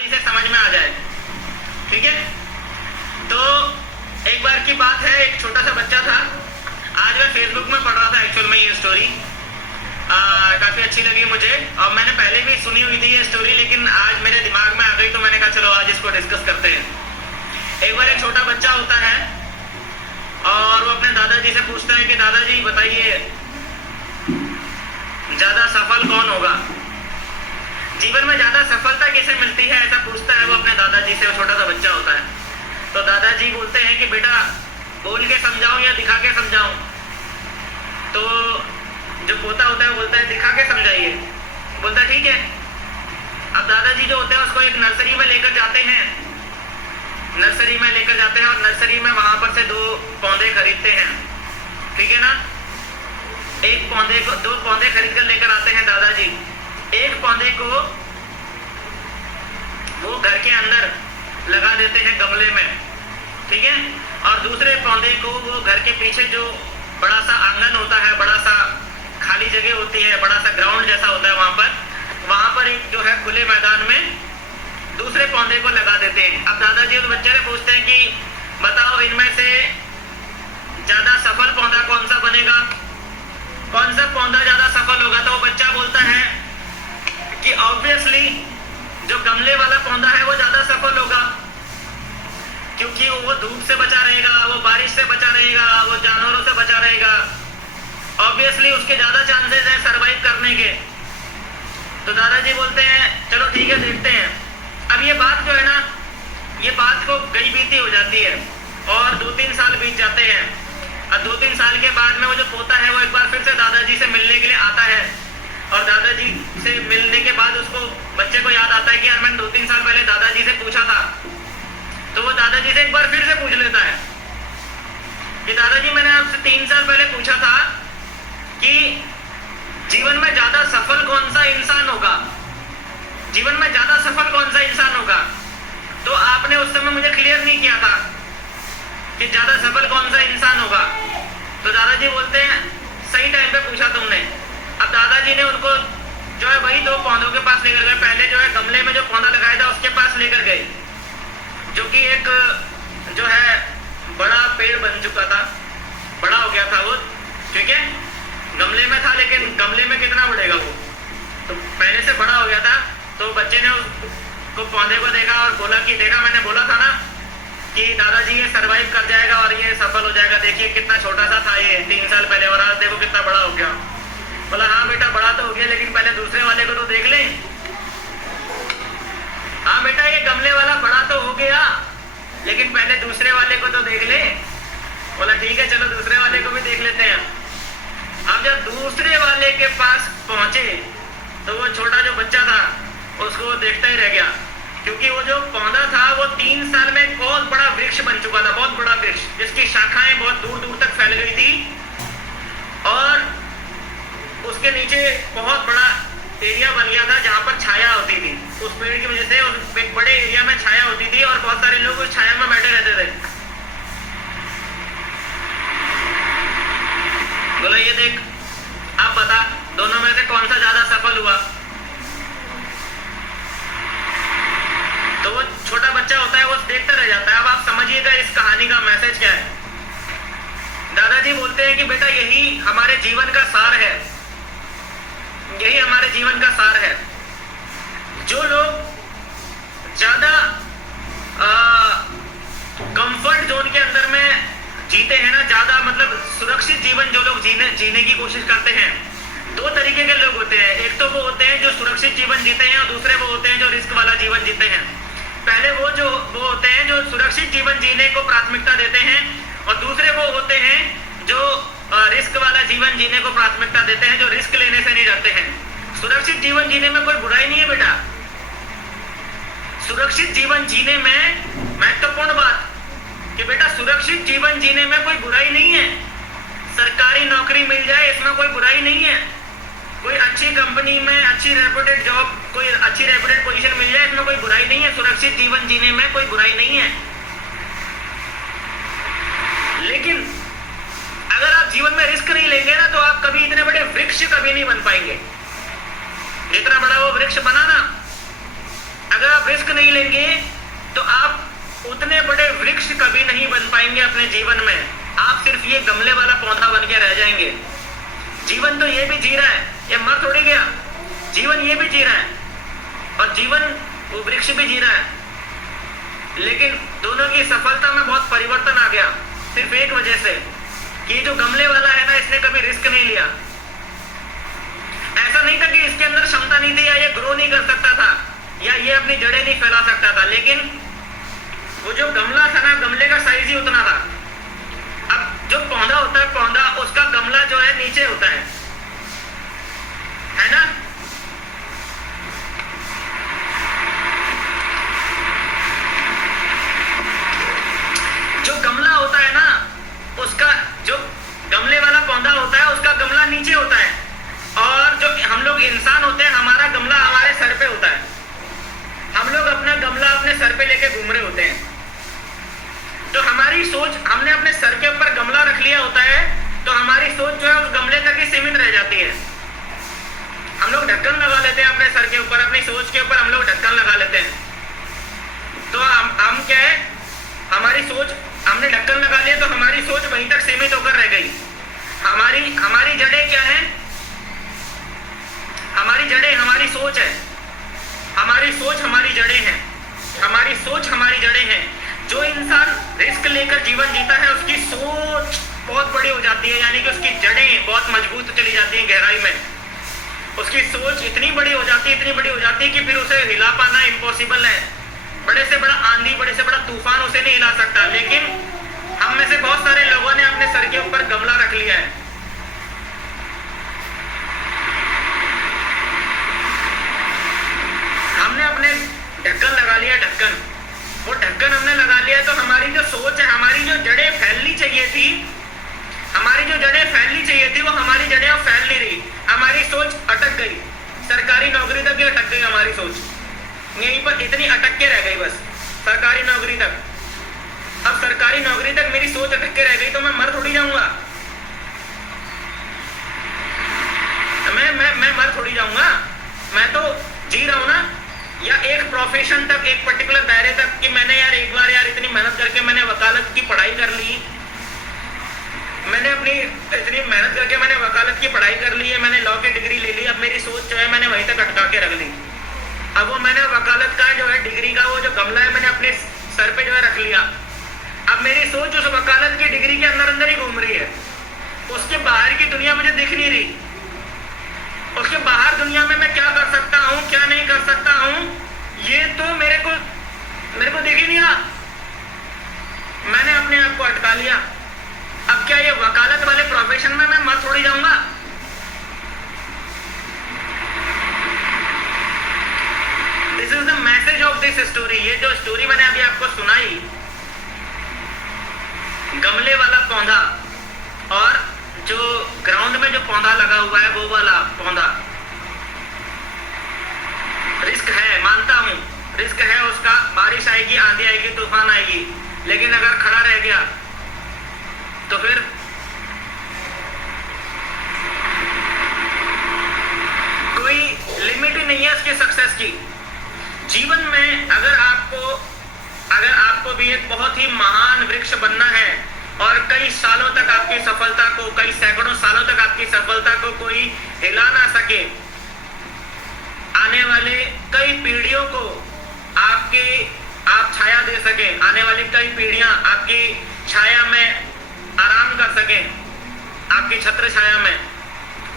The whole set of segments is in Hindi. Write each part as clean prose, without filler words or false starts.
से समझ में आ जाए। ठीक है, तो एक बार की बात है, एक छोटा सा बच्चा था। आज मैं फेसबुक में पढ़ रहा था एक्चुअल में ये स्टोरी, काफ़ी अच्छी लगी मुझे और मैंने पहले भी सुनी हुई थी ये स्टोरी, लेकिन आज मेरे दिमाग में आ गई तो मैंने कहा चलो आज इसको डिस्कस करते हैं। एक बार एक छोटा बच्चा होता है और वो अपने दादाजी से पूछता है कि दादाजी बताइए ज़्यादा सफल कौन होगा, जीवन में ज़्यादा सफलता किसे मिलती है, ऐसा पूछता है वो अपने दादाजी से। वो छोटा सा बच्चा होता है तो दादाजी बोलते हैं कि बेटा बोल के समझाऊं या दिखा के समझाऊं। तो जो पोता होता है वो बोलता है दिखा के समझाइए। बोलता है ठीक है। अब दादाजी जो होते हैं उसको एक नर्सरी में लेकर जाते हैं, नर्सरी में लेकर जाते हैं और नर्सरी में वहां पर से 2 पौधे खरीदते हैं। ठीक है ना, एक पौधे को 2 पौधे खरीद कर लेकर आते हैं दादाजी। एक पौधे को वो घर के अंदर लगा देते हैं गमले में, ठीक है, और दूसरे पौधे को वो घर के पीछे जो बड़ा सा आंगन होता है, बड़ा सा खाली जगह होती है, बड़ा सा ग्राउंड जैसा होता है, वहां पर एक जो है खुले मैदान में दूसरे पौधे को लगा देते हैं। अब दादाजी उस बच्चे से पूछते हैं कि बताओ इनमें से ज्यादा सफल पौधा कौन सा बनेगा, कौन सा पौधा ज्यादा सफल होगा। तो वो बच्चा बोलता है कि ऑब्वियसली जो गमले वाला पौधा है वो ज्यादा सफल होगा, क्योंकि वो धूप से बचा रहेगा, वो बारिश से बचा रहेगा, वो जानवरों से बचा रहेगा। ऑब्वियसली उसके ज्यादा चांसेस हैं सरवाइव करने के। तो दादाजी बोलते हैं चलो ठीक है देखते हैं। अब ये बात जो है ना, ये बात को गई बीती हो जाती है और 2-3 साल बीत जाते हैं। और 2-3 साल के बाद में वो जो पोता है वो एक बार फिर से दादाजी से मिलने के लिए आता है और दादाजी से मिलने के बाद उसको बच्चे को याद आता है कि यार मैंने 2-3 साल पहले दादाजी से पूछा था। तो वो दादाजी से एक बार फिर से पूछ लेता है कि दादाजी मैंने आपसे 3 साल पहले पूछा था कि जीवन में ज्यादा सफल कौन सा इंसान होगा, जीवन में ज्यादा सफल कौन सा इंसान होगा। तो आपने उस समय मुझे क्लियर नहीं किया था कि ज्यादा सफल कौन सा इंसान होगा। तो दादाजी बोलते हैं सही टाइम पे पूछा तुमने। अब दादाजी ने उनको जो है वही 2 पौधों के पास लेकर गए। पहले जो है गमले में जो पौधा लगाया था उसके पास लेकर गए, जो कि एक जो है बड़ा पेड़ बन चुका था, बड़ा हो गया था वो। ठीक है, गमले में था लेकिन गमले में कितना बढ़ेगा वो, तो पहले से बड़ा हो गया था। तो बच्चे ने उसको पौधे को देखा और बोला कि देखा मैंने बोला था ना कि दादाजी ये सरवाइव कर जाएगा और ये सफल हो जाएगा, देखिए कितना छोटा सा था ये 3 साल पहले और आज देखो कितना बड़ा हो गया। बोला हाँ बेटा बड़ा तो हो गया, लेकिन पहले दूसरे वाले को तो देख ले। हाँ बेटा ये गमले वाला बड़ा तो हो गया, लेकिन पहले दूसरे वाले को तो देख ले। बोला ठीक है चलो दूसरे वाले को भी देख लेते हैं। अब जब दूसरे वाले के पास पहुंचे तो वो छोटा जो बच्चा था उसको देखता ही रह गया, क्योंकि वो जो पौधा था वो 3 साल में एक बहुत बड़ा वृक्ष बन चुका था, बहुत बड़ा वृक्ष जिसकी शाखाएं बहुत दूर दूर तक फैल गई थी और उसके नीचे बहुत बड़ा एरिया बन गया था जहां पर छाया होती थी। उस पेड़ की वजह से उस एक बड़े एरिया में छाया होती थी और बहुत सारे लोग उस छाया में बैठे रहते थे। बोला ये देख अब बता दोनों में से कौन सा ज्यादा सफल हुआ। तो वो छोटा बच्चा होता है वो देखता रह जाता है। अब आप समझिएगा इस कहानी का मैसेज क्या है। दादाजी बोलते हैं कि बेटा यही हमारे जीवन का सार है, यही हमारे जीवन का सार है। जो लोग ज्यादा कंफर्ट जोन के अंदर में जीते हैं ना, ज्यादा मतलब सुरक्षित जीवन जो लोग जीने की कोशिश करते हैं, 2 तरीके के लोग होते हैं। एक तो वो होते हैं जो सुरक्षित जीवन जीते हैं और दूसरे वो होते हैं जो रिस्क वाला जीवन जीते हैं। पहले वो होते हैं जो सुरक्षित जीवन जीने को प्राथमिकता देते हैं और दूसरे वो होते हैं जो रिस्क वाला जीवन जीने को प्राथमिकता देते हैं, जो रिस्क लेने से नहीं डरते हैं। सुरक्षित जीवन जीने में कोई बुराई नहीं है बेटा। सुरक्षित जीवन जीने में महत्वपूर्ण बात कि बेटा सुरक्षित जीवन जीने में कोई बुराई नहीं है। सरकारी नौकरी मिल जाए इसमें कोई बुराई नहीं है, कोई अच्छी कंपनी में अच्छी रेपुटेड जॉब, कोई अच्छी रेपुटेड पोजीशन मिल जाए इसमें कोई बुराई नहीं है। सुरक्षित जीवन जीने में कोई बुराई नहीं है। लेकिन अगर आप जीवन में रिस्क नहीं लेंगे ना तो आप कभी इतने बड़े वृक्ष कभी नहीं बन पाएंगे। जितना बड़ा वो वृक्ष बना ना, अगर आप रिस्क नहीं लेंगे तो आप उतने बड़े वृक्ष कभी नहीं बन पाएंगे अपने जीवन में। आप सिर्फ ये गमले वाला पौधा बन के रह जाएंगे। जीवन तो ये भी जी रहा है, ये मर थोड़ी गया, जीवन ये भी जी रहा है और जीवन वो वृक्ष भी जी रहा है, लेकिन दोनों की सफलता में बहुत परिवर्तन आ गया सिर्फ एक वजह से कि जो गमले वाला है ना, इसने कभी रिस्क नहीं लिया। ऐसा नहीं था कि इसके अंदर क्षमता नहीं थी या ये ग्रो नहीं कर सकता था या ये अपनी जड़ें नहीं फैला सकता था, लेकिन वो जो गमला था ना, गमले का साइज ही उतना था। अब जो पौधा होता है, पौधा उसका गमला जो है नीचे होता है ना। जो गमला होता है ना, उसका जो गमले वाला पौधा होता है उसका गमला नीचे होता है, और जो हम लोग इंसान होते हैं हमारा गमला हमारे सर पे होता है। हम लोग अपना गमला अपने सर पे लेके घूम रहे होते हैं। तो हमारी सोच, हमने अपने सर के ऊपर गमला रख लिया होता है तो हमारी सोच जो है उस गमले तक ही सीमित रह जाती है। हम लोग ढक्कन लगा लेते हैं अपने सर के ऊपर, अपनी सोच के ऊपर हम लोग ढक्कन लगा लेते हैं। तो हम क्या है, हमारी सोच, हमने ढक्कन लगा लिया तो हमारी सोच वहीं तक सीमित होकर रह गई। हमारी जड़ें क्या है, हमारी जड़ें हमारी सोच है, हमारी सोच हमारी जड़ें हैं, हमारी सोच हमारी जड़ें हैं। जो इंसान रिस्क लेकर जीवन जीता है उसकी सोच बहुत बड़ी हो जाती है, यानी कि उसकी जड़ें बहुत मजबूत चली जाती हैं गहराई में। उसकी सोच इतनी बड़ी हो जाती है, इतनी बड़ी हो जाती है कि फिर उसे हिला पाना इम्पॉसिबल है। बड़े से बड़ा आंधी, बड़े से बड़ा तूफान उसे नहीं हिला सकता। लेकिन हम में से बहुत सारे लोगों ने अपने सर के ऊपर गमला रख लिया है। हमने अपने ढक्कन लगा लिया, ढक्कन, वो ढक्कन हमने लगा लिया तो हमारी जो सोच है, हमारी जो जड़ें फैलनी चाहिए थी, हमारी जो जड़ें फैलनी चाहिए थी वो हमारी जड़ें अब फैल नहीं रही। हमारी सोच अटक गई, सरकारी नौकरी तक ही अटक गई हमारी सोच, यहीं पर इतनी अटक के रह गई बस, सरकारी नौकरी तक। अब सरकारी नौकरी तक मेरी सोच अटक के रह गई तो मैं मर थोड़ी जाऊंगा, मैं मर थोड़ी जाऊंगा, मैं तो जी रहा हूं ना। या एक प्रोफेशन तक, एक पर्टिकुलर दायरे तक कि मैंने यार एक बार यार इतनी मेहनत करके मैंने वकालत की पढ़ाई कर ली, मैंने अपनी इतनी मेहनत करके मैंने वकालत की पढ़ाई कर ली है, मैंने लॉ की डिग्री ले ली। अब मेरी सोच जो है मैंने वहीं तक अटका के रख ली। अब वो मैंने वकालत का जो है डिग्री का वो जो गमला है मैंने अपने सर पे जो है रख लिया। अब मेरी सोच उस वकालत की डिग्री के अंदर अंदर ही घूम रही है, उसके बाहर की दुनिया मुझे दिख नहीं रही। उसके बाहर दुनिया में मैं क्या कर सकता हूँ, क्या नहीं कर सकता हूँ, ये तो मेरे को दिख ही नहीं रहा। मैंने अपने आप को अटका लिया। अब क्या ये वकालत वाले प्रोफेशन में मैं मर थोड़ी जाऊंगा? This is the message of this story. ये जो स्टोरी मैंने अभी आपको सुनाई, गमले वाला पौधा और जो ग्राउंड में जो पौधा लगा हुआ है वो वाला पौधा, रिस्क है, मानता हूं रिस्क है उसका। बारिश आएगी, आंधी आएगी, तूफान आएगी, लेकिन अगर खड़ा रह गया तो फिर कोई लिमिट ही नहीं है उसके सक्सेस की। जीवन में अगर आपको भी एक बहुत ही महान वृक्ष बनना है और कई सालों तक आपकी सफलता को, कई सैकड़ों सालों तक आपकी सफलता को कोई हिला ना सके, आने वाले कई पीढ़ियों को आप छाया दे सके, आने वाली कई पीढ़ियां आपकी छाया में आराम कर सके, आपकी छत्र छाया में,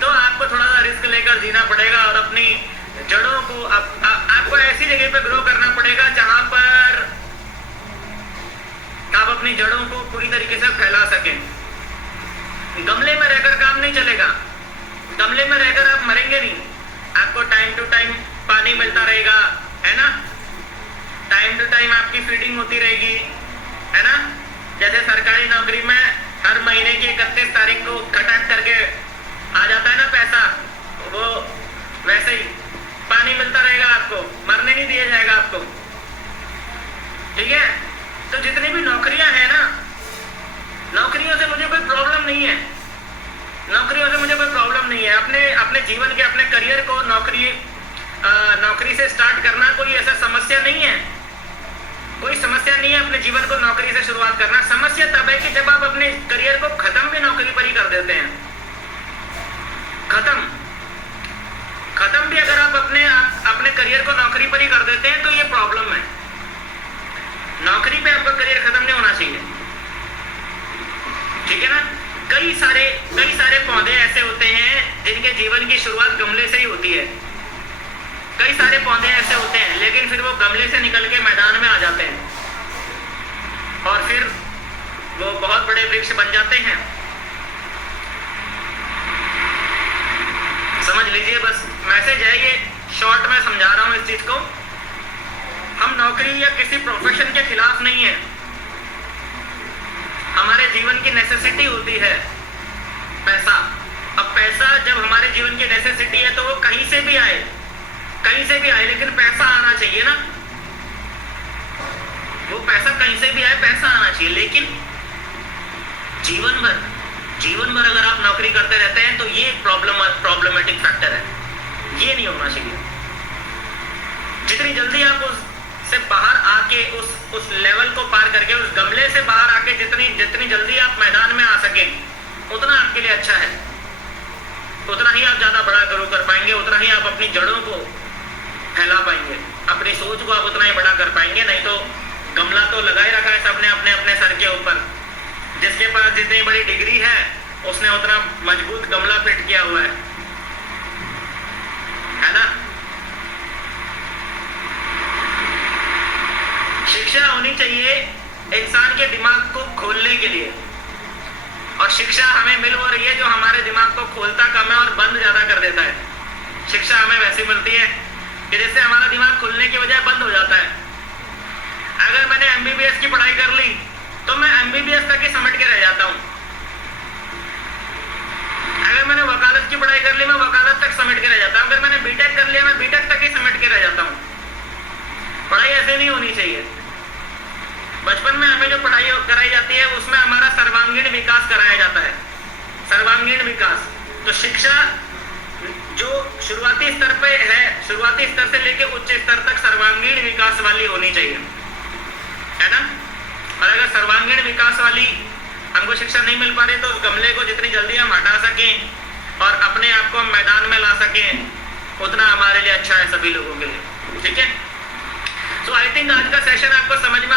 तो आपको थोड़ा सा रिस्क लेकर जीना पड़ेगा और अपनी जड़ों को आपको ऐसी जगह पे ग्रो करना पड़ेगा जहां पर आप अपनी जड़ों को पूरी तरीके से फैला सकें। गमले में रहकर काम नहीं चलेगा, गमले में रहकर आप मरेंगे नहीं। आपको टाइम टू टाइम पानी मिलता रहेगा, है ना, टाइम टू टाइम आपकी फीडिंग होती रहेगी, है ना। जैसे सरकारी नौकरी में हर महीने की 31 तारीख को खटाक करके आ जाता है ना पैसा, वो वैसे ही पानी मिलता रहेगा, आपको मरने नहीं दिया जाएगा आपको, ठीक है। तो जितनी भी नौकरियां हैं ना, नौकरियों से मुझे कोई प्रॉब्लम नहीं है, नौकरियों से मुझे कोई प्रॉब्लम नहीं है। अपने जीवन के, अपने करियर को नौकरी नौकरी से स्टार्ट करना कोई ऐसा समस्या नहीं है, कोई समस्या नहीं है अपने जीवन को नौकरी से शुरुआत करना। समस्या तब है कि जब आप अपने करियर को खत्म भी नौकरी पर ही कर देते हैं। खत्म भी अगर आप अपने करियर को नौकरी पर ही कर देते हैं तो ये प्रॉब्लम है। नौकरी पे आपका करियर खत्म नहीं होना चाहिए, ठीक है ना। कई सारे पौधे ऐसे होते हैं जिनके जीवन की शुरुआत गमले से ही होती है। कई सारे पौधे ऐसे होते हैं लेकिन फिर वो गमले से निकल के मैदान में आ जाते हैं और फिर वो बहुत बड़े वृक्ष बन जाते हैं। समझ लीजिए, बस मैसेज है ये, शॉर्ट में समझा रहा हूं इस चीज को। हम नौकरी या किसी प्रोफेशन के खिलाफ नहीं है, हमारे जीवन की नेसेसिटी होती है पैसा। अब पैसा जब हमारे जीवन की नेसेसिटी है तो वो कहीं से भी आए लेकिन पैसा आना चाहिए ना। वो पैसा कहीं से भी आए, पैसा आना चाहिए। लेकिन जीवन भर अगर आप नौकरी करते रहते हैं तो ये प्रॉब्लमेटिक फैक्टर है, ये नहीं होना चाहिए। जितनी जल्दी आप उससे बाहर आके उस लेवल को पार करके उस गमले से बाहर आके जितनी जल्दी आप मैदान में आ सके उतना आपके लिए अच्छा है। उतना ही आप ज्यादा बड़ा ग्रो कर पाएंगे, उतना ही आप अपनी जड़ों को फैला पाएंगे, अपनी सोच को आप उतना ही बड़ा कर पाएंगे। नहीं तो गमला तो लगाए रखा है सबने अपने अपने सर के ऊपर। जिसके पास जितनी बड़ी डिग्री है उसने उतना मजबूत गमला फिट किया हुआ है ना। शिक्षा होनी चाहिए इंसान के दिमाग को खोलने के लिए, और शिक्षा हमें मिल हो रही है जो हमारे दिमाग को खोलता कम है और बंद ज्यादा कर देता है। शिक्षा हमें वैसी मिलती है कि जिससे हमारा दिमाग खुलने की बजाय बंद हो जाता है। अगर मैंने एमबीबीएस की पढ़ाई कर ली तो मैं एमबीबीएस तक ही समझ के रह जाता हूं। अगर मैंने वकालत की पढ़ाई कर ली मैं वकालत तक समझ के रह जाता हूं। अगर मैंने बीटेक कर लिया मैं बीटेक तक ही समझ के रह जाता हूं। पढ़ाई ऐसे नहीं होनी चाहिए। बचपन में हमें जो पढ़ाई कराई जाती है उसमें हमारा सर्वांगीण विकास कराया जाता है, सर्वांगीण विकास। तो शिक्षा जो शुरुआती स्तर पे है, शुरुआती स्तर से लेकर उच्च स्तर तक सर्वांगीण विकास वाली होनी चाहिए, है ना। और अगर सर्वांगीण विकास वाली हमको शिक्षा नहीं मिल पा रही तो उस गमले को जितनी जल्दी हम हटा सकें और अपने आप को हम मैदान में ला सकें उतना हमारे लिए अच्छा है सभी लोगों के लिए, ठीक है। सो आई थिंक आज का सेशन आपको समझ में